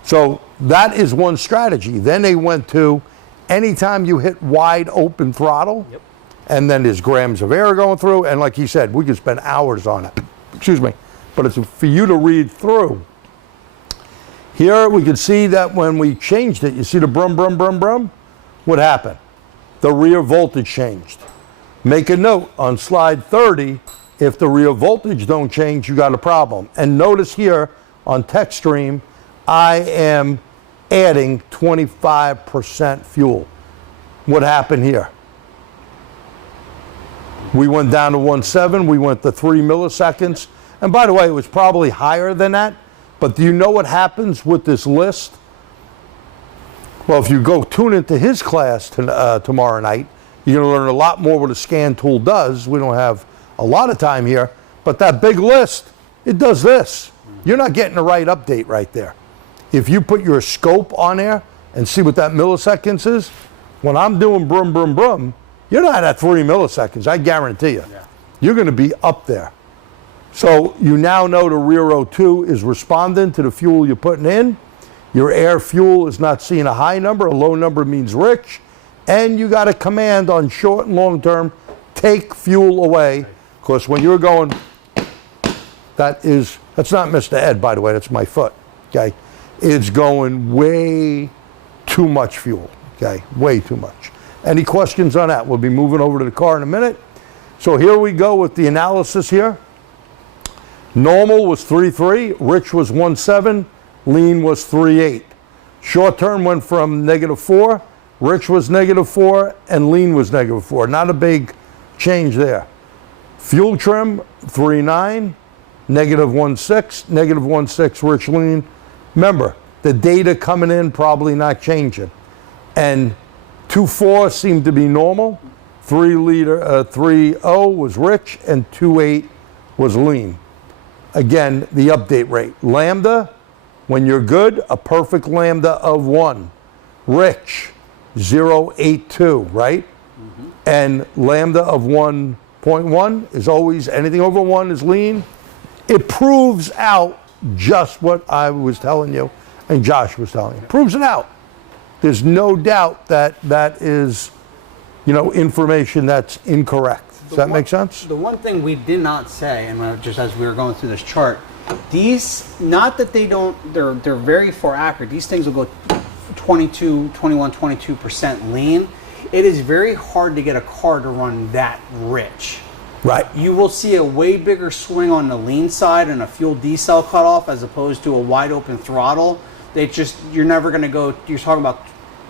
So that is one strategy. Then they went to anytime you hit wide open throttle, yep. And then there's grams of air going through, and like he said, we could spend hours on it. Excuse me. But it's for you to read through. Here we can see that when we changed it, you see the brum, brum, brum, brum? What happened? The rear voltage changed. Make a note on slide 30, if the rear voltage don't change, you got a problem. And notice here on TechStream, I am adding 25% fuel. What happened here? We went down to 1.7, we went to 3 milliseconds. And by the way, it was probably higher than that. But do you know what happens with this list? Well, if you go tune into his class tomorrow night, you're going to learn a lot more what a scan tool does. We don't have a lot of time here. But that big list, it does this. You're not getting the right update right there. If you put your scope on there and see what that milliseconds is, when I'm doing brum, brum, brum, you're not at 3 milliseconds, I guarantee you. Yeah. You're going to be up there. So you now know the rear O2 is responding to the fuel you're putting in. Your air fuel is not seeing a high number. A low number means rich. And you got a command on short and long term, take fuel away. Because when you're going, that's not Mr. Ed, by the way, that's my foot, okay? It's going way too much fuel, okay? Way too much. Any questions on that? We'll be moving over to the car in a minute. So here we go with the analysis here. Normal was 3.3, rich was 1.7, lean was 3.8. Short term went from -4, rich was -4, and lean was -4. Not a big change there. Fuel trim, 3.9, -1.6, -1.6, rich, lean. Remember, the data coming in probably not changing. And 2.4 seemed to be normal. 3.0 was rich, and 2.8 was lean. Again, the update rate. Lambda, when you're good, a perfect lambda of 1. Rich, 0.82, right? Mm-hmm. And lambda of 1.1 is always, anything over 1 is lean. It proves out just what I was telling you and Josh was telling you. Proves it out. There's no doubt that that is, information that's incorrect. Does that make sense? The one thing we did not say, and just as we were going through this chart, these, not that they don't, they're very far accurate. These things will go 22% lean. It is very hard to get a car to run that rich. Right. You will see a way bigger swing on the lean side and a fuel decel cutoff as opposed to a wide open throttle. You're never going to go, you're talking about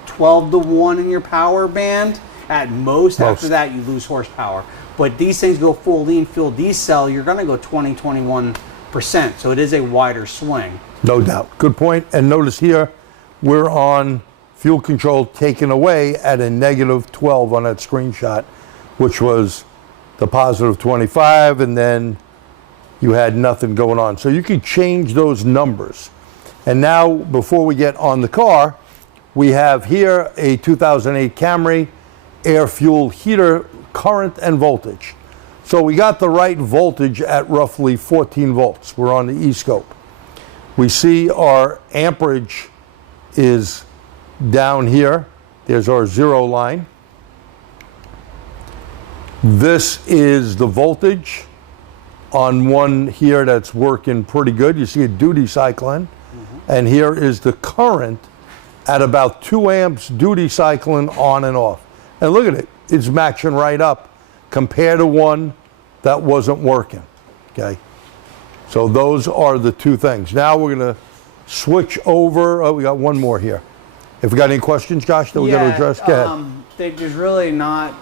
12 to 1 in your power band at most. After that, you lose horsepower. But these things go full lean, fuel decel, you're going to go 20, 21%. So it is a wider swing. No doubt. Good point. And notice here, we're on fuel control taken away at a negative 12 on that screenshot, which was the positive 25, and then you had nothing going on. So you could change those numbers. And now, before we get on the car, we have here a 2008 Camry, air fuel heater, current and voltage. So we got the right voltage at roughly 14 volts. We're on the E-scope. We see our amperage is down here. There's our 0 line. This is the voltage on one here that's working pretty good. You see a duty cycling. And here is the current at about 2 amps duty cycling on and off. And look at it, it's matching right up compared to one that wasn't working, okay? So those are the two things. Now we're gonna switch over, oh, we got one more here. If we got any questions, Josh, that we gotta address, go ahead. There's really not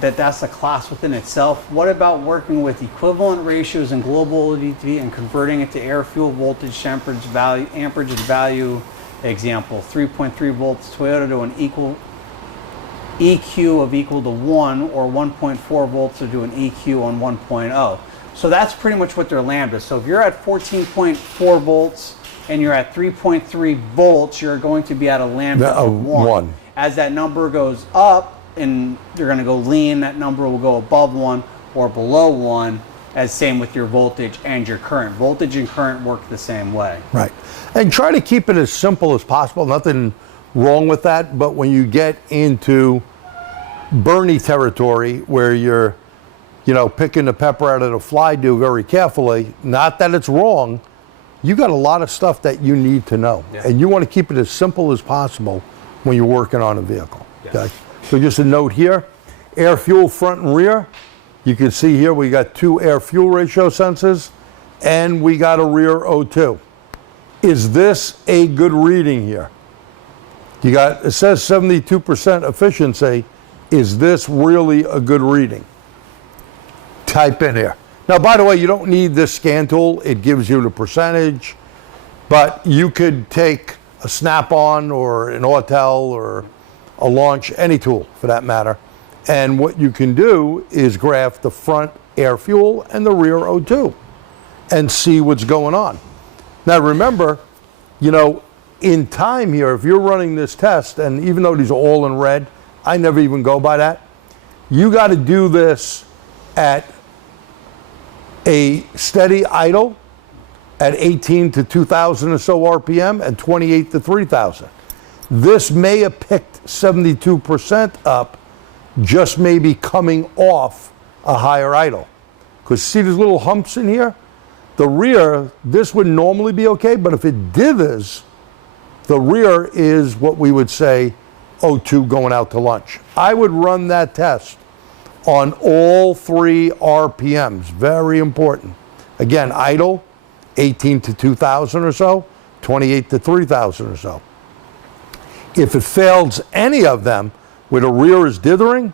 that's a class within itself. What about working with equivalent ratios and global EDT and converting it to air fuel voltage, amperage value, example, 3.3 volts Toyota to an equal EQ of equal to 1, or 1.4 volts to do an EQ on 1.0. So that's pretty much what their lambda is. So if you're at 14.4 volts and you're at 3.3 volts, you're going to be at a lambda of 1. As that number goes up and you're going to go lean, that number will go above 1 or below 1, as same with your voltage and your current. Voltage and current work the same way. Right. And try to keep it as simple as possible. Nothing wrong with that, but when you get into Bernie territory where you're, picking the pepper out of the fly, do very carefully. Not that it's wrong. You got a lot of stuff that you need to know. Yeah. And you want to keep it as simple as possible when you're working on a vehicle. Yes. Okay? So just a note here, air fuel front and rear. You can see here we got 2 air fuel ratio sensors and we got a rear O2. Is this a good reading here? It says 72% efficiency. Is this really a good reading? Type in here. Now, by the way, you don't need this scan tool. It gives you the percentage, but you could take a Snap-on or an Autel or a Launch, any tool for that matter. And what you can do is graph the front air fuel and the rear O2 and see what's going on. Now, remember, in time here, if you're running this test, and even though these are all in red, I never even go by that. You got to do this at a steady idle at 18 to 2,000 or so RPM and 28 to 3,000. This may have picked 72% up, just maybe coming off a higher idle. Because see these little humps in here? The rear, this would normally be okay, but if it dithers, the rear is what we would say O2 going out to lunch. I would run that test on all 3 RPMs, very important. Again, idle, 18 to 2,000 or so, 28 to 3,000 or so. If it fails any of them, where the rear is dithering,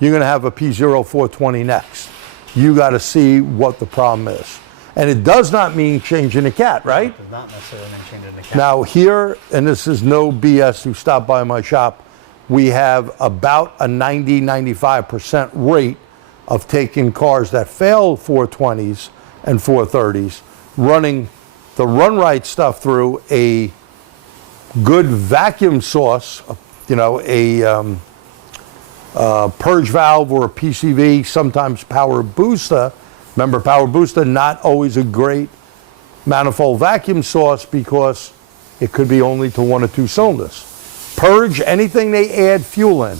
you're gonna have a P0420 next. You gotta see what the problem is. And it does not mean changing the cat, right? It does not necessarily mean changing the cat. Now here, and this is no BS who stopped by my shop, we have about a 90-95% rate of taking cars that fail 420s and 430s, running the run right stuff through a good vacuum source, a purge valve or a PCV, sometimes power booster. Remember, power booster, not always a great manifold vacuum source because it could be only to 1 or 2 cylinders. Purge, anything they add fuel in.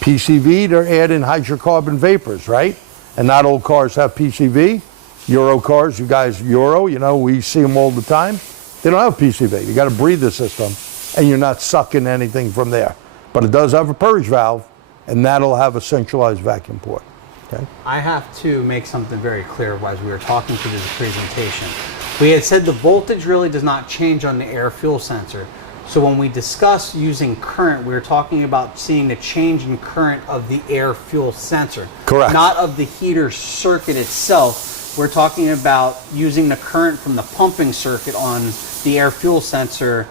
PCV, they're adding hydrocarbon vapors, right? And not all cars have PCV. Euro cars, you guys Euro, we see them all the time. They don't have PCV. You got a breather system, and you're not sucking anything from there. But it does have a purge valve, and that'll have a centralized vacuum port. Okay. I have to make something very clear as we were talking through this presentation. We had said the voltage really does not change on the air fuel sensor. So when we discuss using current, we were talking about seeing the change in current of the air fuel sensor. Correct. Not of the heater circuit itself. We're talking about using the current from the pumping circuit on the air fuel sensor,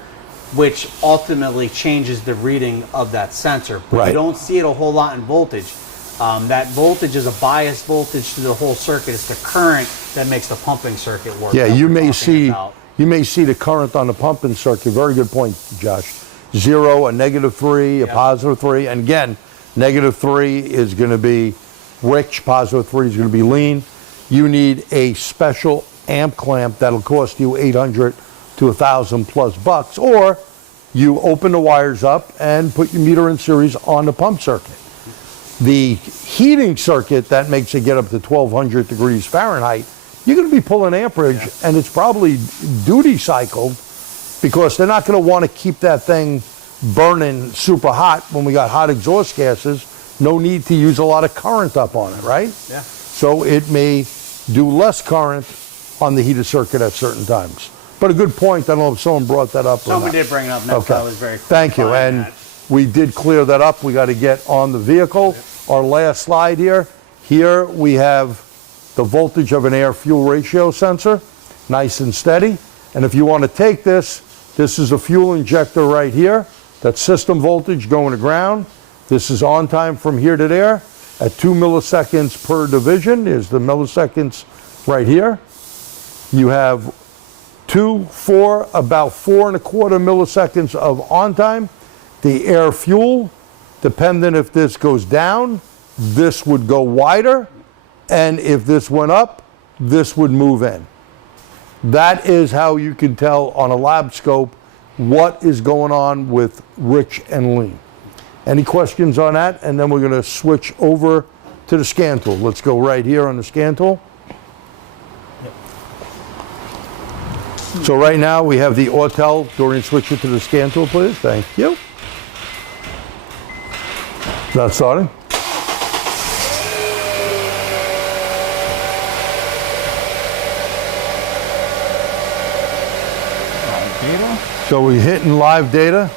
which ultimately changes the reading of that sensor. But Right. you don't see it a whole lot in voltage. That voltage is a biased voltage to the whole circuit. It's the current that makes the pumping circuit work. Yeah, that you we're may talking about. the current on the pumping circuit. Very good point, Josh. 0, a -3, a +3, and again, -3 is going to be rich, +3 is going to be lean. You need a special amp clamp that'll cost you $800 to $1,000+ or you open the wires up and put your meter in series on the pump circuit. The heating circuit that makes it get up to 1200 degrees Fahrenheit, you're going to be pulling amperage, and it's probably duty cycled because they're not going to want to keep that thing burning super hot when we got hot exhaust gases. No need to use a lot of current up on it, right? Yeah. So it may do less current on the heated circuit at certain times. But a good point. I don't know if someone brought that up or not. Someone did bring it up. Next, I was very Thank you. fine And that. we did clear that up. We got to get on the vehicle. Our last slide here. Here we have the voltage of an air-fuel ratio sensor, nice and steady. And if you want to take this, this is a fuel injector right here. That's system voltage going to ground. This is on time from here to there at 2 milliseconds per division. There's the milliseconds right here. You have 2, 4, about 4¼ milliseconds of on time. The air fuel, dependent if this goes down, this would go wider, and if this went up, this would move in. That is how you can tell on a lab scope what is going on with rich and lean. Any questions on that? And then we're going to switch over to the scan tool. Let's go right here on the scan tool. So right now we have the Autel. Dorian, switch it to the scan tool, please. Thank you. Not starting. Data. So we're hitting live data.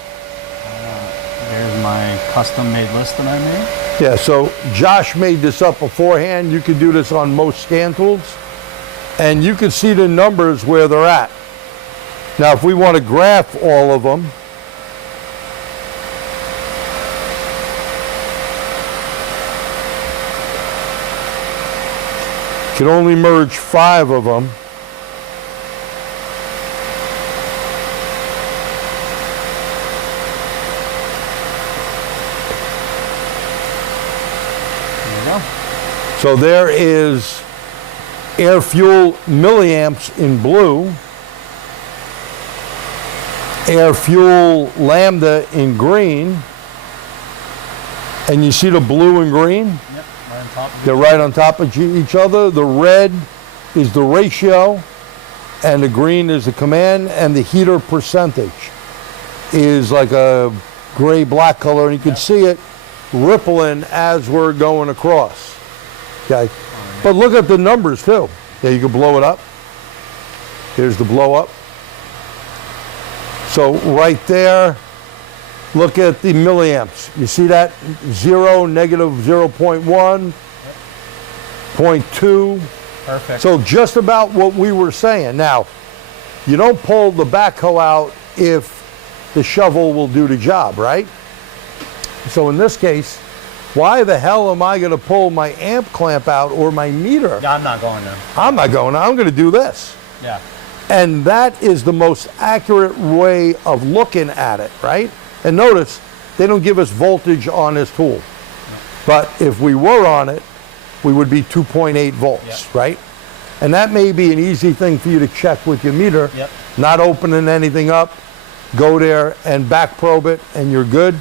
There's my custom-made list that I made. Yeah, so Josh made this up beforehand. You can do this on most scan tools. And you can see the numbers where they're at. Now, if we want to graph all of them, can only merge 5 of them. There you go. So there is air fuel milliamps in blue, air fuel lambda in green, and you see the blue and green? Yep, right on top of They're it. right on top of each other. The red is the ratio, and the green is the command, and the heater percentage is like a gray-black color, and you can see it rippling as we're going across. Okay, but look at the numbers too. Yeah, you can blow it up. Here's the blow up. So right there, look at the milliamps. You see that? 0, -0.1, 0.2. Perfect. So just about what we were saying. Now, you don't pull the backhoe out if the shovel will do the job, right? So in this case, why the hell am I going to pull my amp clamp out or my meter? Yeah, I'm not going there. I'm not going. I'm going to do this. Yeah. And that is the most accurate way of looking at it, right? And notice, they don't give us voltage on this tool. But if we were on it, we would be 2.8 volts, Yep. right? And that may be an easy thing for you to check with your meter. Yep. Not opening anything up, go there and back probe it, and you're good.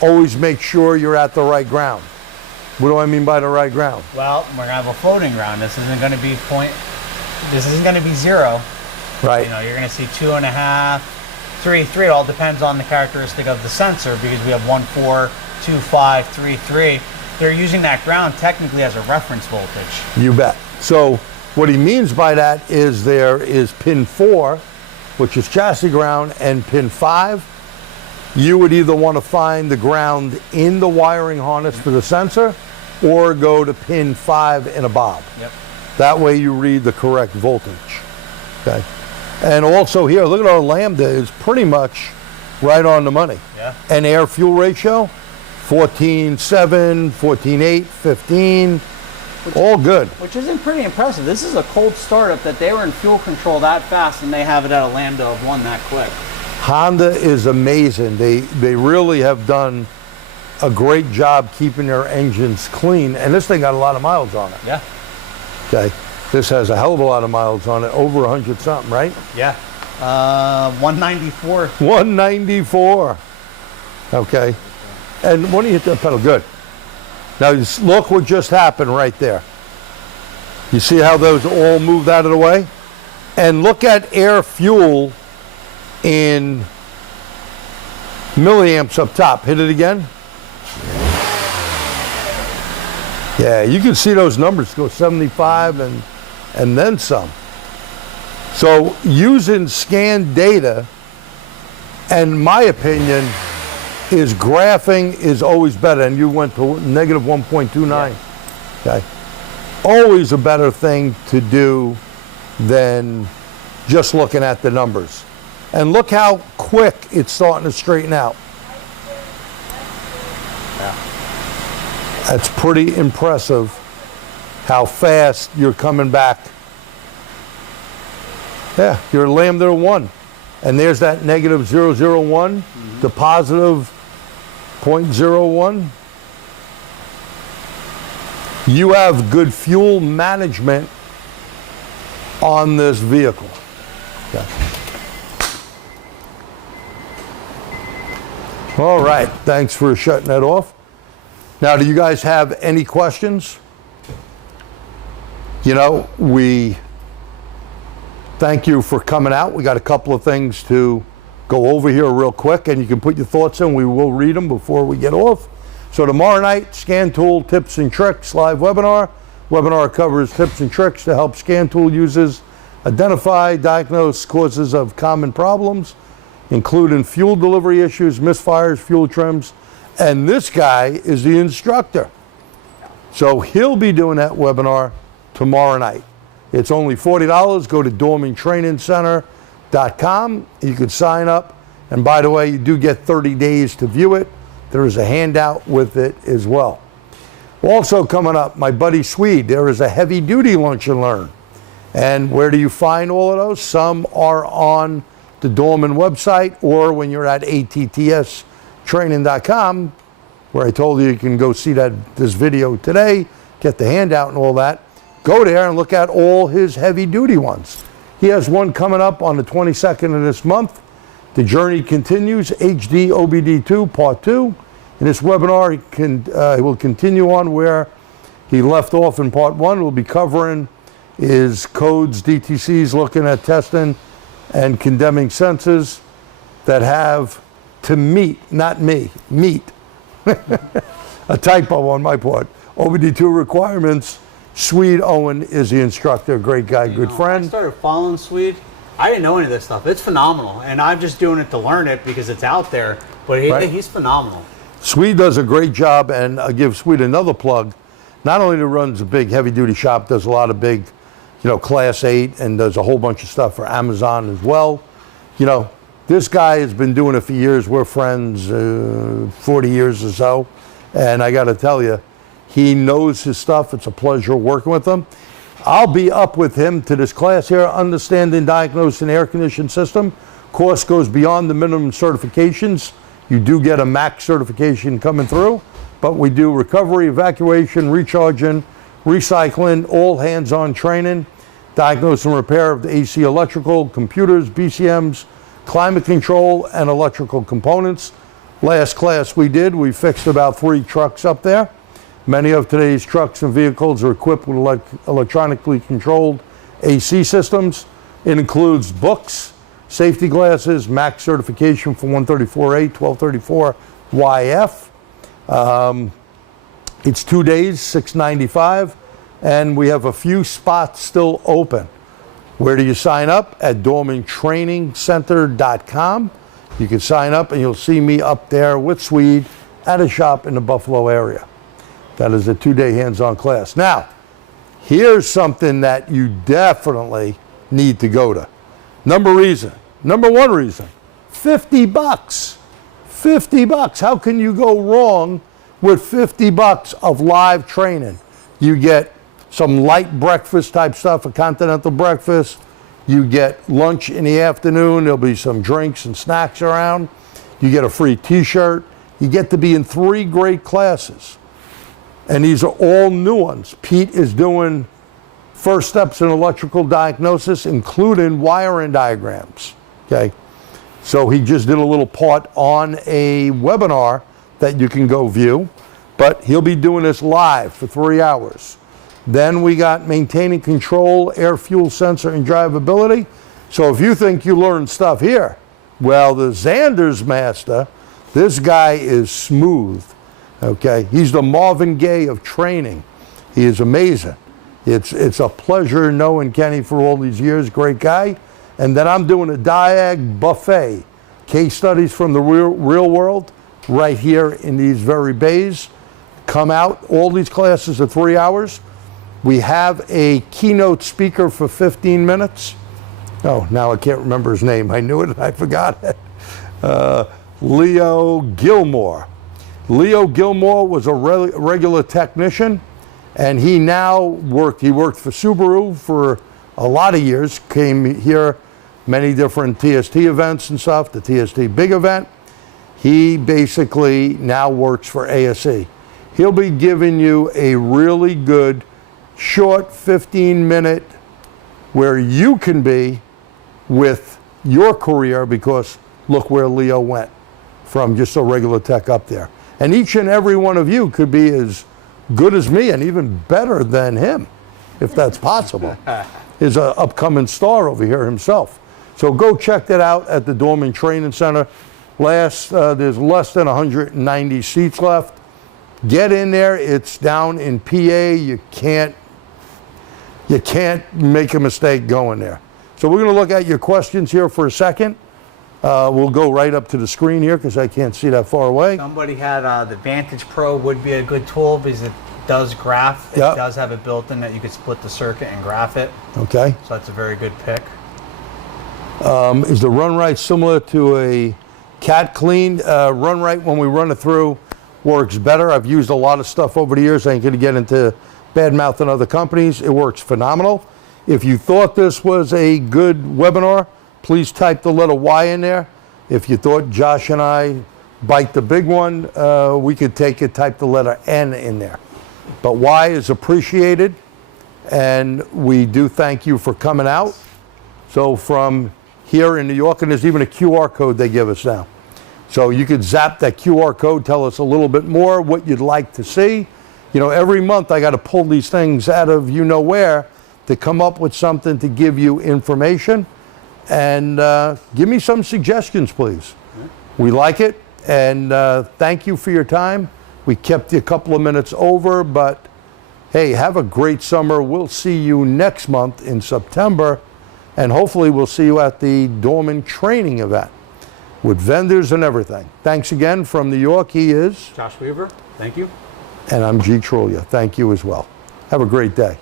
Always make sure you're at the right ground. What do I mean by the right ground? Well, we're gonna have a floating ground. This isn't gonna be This isn't gonna be 0. Right. You know, you're gonna see 2.5, 3, 3. It all depends on the characteristic of the sensor because we have 1, 4, 2, 5, 3, 3. They're using that ground technically as a reference voltage. You bet. So what he means by that is there is pin 4, which is chassis ground, and pin 5. You would either want to find the ground in the wiring harness for the sensor or go to pin 5 in a bob. Yep. That way you read the correct voltage. Okay. And also here, look at our Lambda is pretty much right on the money. Yeah. And air-fuel ratio, 14.7, 14.8, 15, all good. Which isn't pretty impressive. This is a cold startup that they were in fuel control that fast, and they have it at a Lambda of 1 that quick. Honda is amazing. They really have done a great job keeping their engines clean. And this thing got a lot of miles on it. Yeah. Okay. This has a hell of a lot of miles on it, over 100 something, right? Yeah. 194. 194. Okay. And when you hit that pedal, good. Now look what just happened right there. You see how those all moved out of the way? And look at air fuel in milliamps up top. Hit it again. Yeah, you can see those numbers go 75 and then some. So using scanned data, and my opinion, is graphing is always better. And you went to negative 1.29. Yeah. Okay. Always a better thing to do than just looking at the numbers. And look how quick it's starting to straighten out. Yeah. That's pretty impressive how fast you're coming back. Yeah, you're Lambda 1. And there's that negative 0.001 to positive 0.01. You have good fuel management on this vehicle. Okay. All right, thanks for shutting that off. Now, do you guys have any questions? You know, we thank you for coming out. We got a couple of things to go over here real quick, and you can put your thoughts in. We will read them before we get off. So tomorrow night, Scan Tool Tips and Tricks live webinar. Webinar covers tips and tricks to help Scan Tool users identify, diagnose causes of common problems, including fuel delivery issues, misfires, fuel trims, and this guy is the instructor. So he'll be doing that webinar tomorrow night. It's only $40. Go to dormantrainingcenter.com. You can sign up. And by the way, you do get 30 days to view it. There is a handout with it as well. Also coming up, my buddy Swede, there is a heavy duty lunch and learn. And where do you find all of those? Some are on the Dorman website, or when you're at attstraining.com, where I told you can go see this video today, get the handout and all that. Go there and look at all his heavy duty ones. He has one coming up on the 22nd of this month. The Journey Continues, HD OBD2 Part 2. In this webinar, he will continue on where he left off in Part 1. We'll be covering his codes, DTCs, looking at testing and condemning sensors that have to meet, not me, meet, a typo on my part, OBD2 requirements. Swede Owen is the instructor, great guy, good friend. I started following Swede. I didn't know any of this stuff. It's phenomenal, and I'm just doing it to learn it because it's out there, but he's phenomenal. Swede does a great job, and I'll give Swede another plug. Not only runs a big heavy-duty shop, does a lot of big, Class 8, and does a whole bunch of stuff for Amazon as well. This guy has been doing it for years. We're friends, 40 years or so, and I got to tell you, he knows his stuff. It's a pleasure working with him. I'll be up with him to this class here, Understanding, Diagnosing Air Conditioning System. Course goes beyond the minimum certifications. You do get a MAC certification coming through, but we do recovery, evacuation, recharging, recycling, all hands-on training, diagnose and repair of the AC electrical, computers, BCMs, climate control, and electrical components. Last class we did, we fixed about 3 trucks up there. Many of today's trucks and vehicles are equipped with electronically controlled AC systems. It includes books, safety glasses, MAC certification for 134A, 1234YF. It's 2 days, $695, and we have a few spots still open. Where do you sign up? At dormantrainingcenter.com. You can sign up and you'll see me up there with Swede at a shop in the Buffalo area. That is a 2-day hands-on class. Now, here's something that you definitely need to go to. Number one reason, 50 bucks. 50 bucks. How can you go wrong with 50 bucks of live training? You get some light breakfast type stuff, a continental breakfast. You get lunch in the afternoon. There'll be some drinks and snacks around. You get a free t-shirt. You get to be in 3 great classes. And these are all new ones. Pete is doing first steps in electrical diagnosis, including wiring diagrams, okay? So he just did a little part on a webinar that you can go view, but he'll be doing this live for 3 hours. Then we got maintaining control, air fuel sensor, and drivability. So if you think you learned stuff here, well, the Xander's master, this guy is smooth, okay? He's the Marvin Gaye of training. He is amazing. It's a pleasure knowing Kenny for all these years, great guy. And then I'm doing a Diag buffet, case studies from the real world, right here in these very bays. Come out, all these classes are 3 hours. We have a keynote speaker for 15 minutes. Oh, now I can't remember his name. I knew it and I forgot it. Leo Gilmore. Leo Gilmore was a regular technician, and he worked for Subaru for a lot of years, came here, many different TST events and stuff, the TST big event. He basically now works for ASE. He'll be giving you a really good, short 15-minute where you can be with your career, because look where Leo went from just a regular tech up there. And each and every one of you could be as good as me and even better than him, if that's possible. Is an upcoming star over here himself. So go check that out at the Dorman Training Center. There's less than 190 seats left. Get in there. It's down in PA. You can't make a mistake going there. So we're going to look at your questions here for a second. We'll go right up to the screen here because I can't see that far away. Somebody had the Vantage Pro would be a good tool because it does graph. It does have it built in that you could split the circuit and graph it. Okay. So that's a very good pick. Is the run right similar to a cat clean? Run right, when we run it through, works better. I've used a lot of stuff over the years. I ain't going to get into bad mouthing other companies. It works phenomenal. If you thought this was a good webinar, please type the letter Y in there. If you thought Josh and I bite the big one, we could take it, type the letter N in there. But Y is appreciated, and we do thank you for coming out. So from here in New York, and there's even a QR code they give us now. So you could zap that QR code, tell us a little bit more, what you'd like to see. You know, every month I got to pull these things out of you-know-where to come up with something to give you information. And give me some suggestions, please. We like it, and thank you for your time. We kept you a couple of minutes over, but hey, have a great summer. We'll see you next month in September, and hopefully we'll see you at the Dorman training event with vendors and everything. Thanks again from New York. He is Josh Weaver. Thank you. And I'm G. Truglia. Thank you as well. Have a great day.